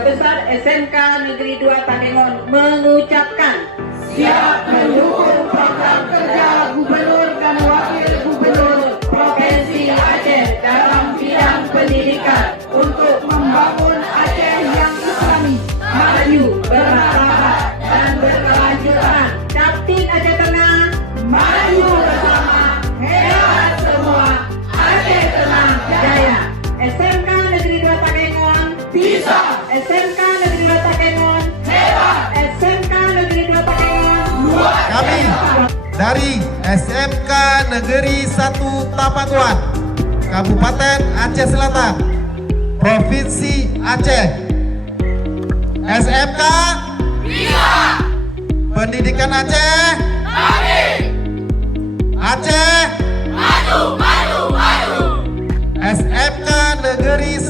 Keluarga Besar SMK Negeri 2 Takengon mengucapkan siap mendukung program kerja Gubernur dan Wakil Gubernur Provinsi Aceh dalam bidang pendidikan untuk membangun Aceh yang islami, maju, bermartabat dan berkelanjutan. Captain Aceh Tengah, maju bersama, hebat semua, Aceh Tengah jaya. SMK Negeri 2 Takengon bisa, SMK Negeri 2 Takengon hebat, SMK Negeri 2 Takengon luar Kami dari SMK Negeri 1 Tapanguan, Kabupaten Aceh Selatan, Provinsi Aceh. SMK Bisa. Pendidikan Aceh, Kami. Aceh, Maju, maju, maju. SMK Negeri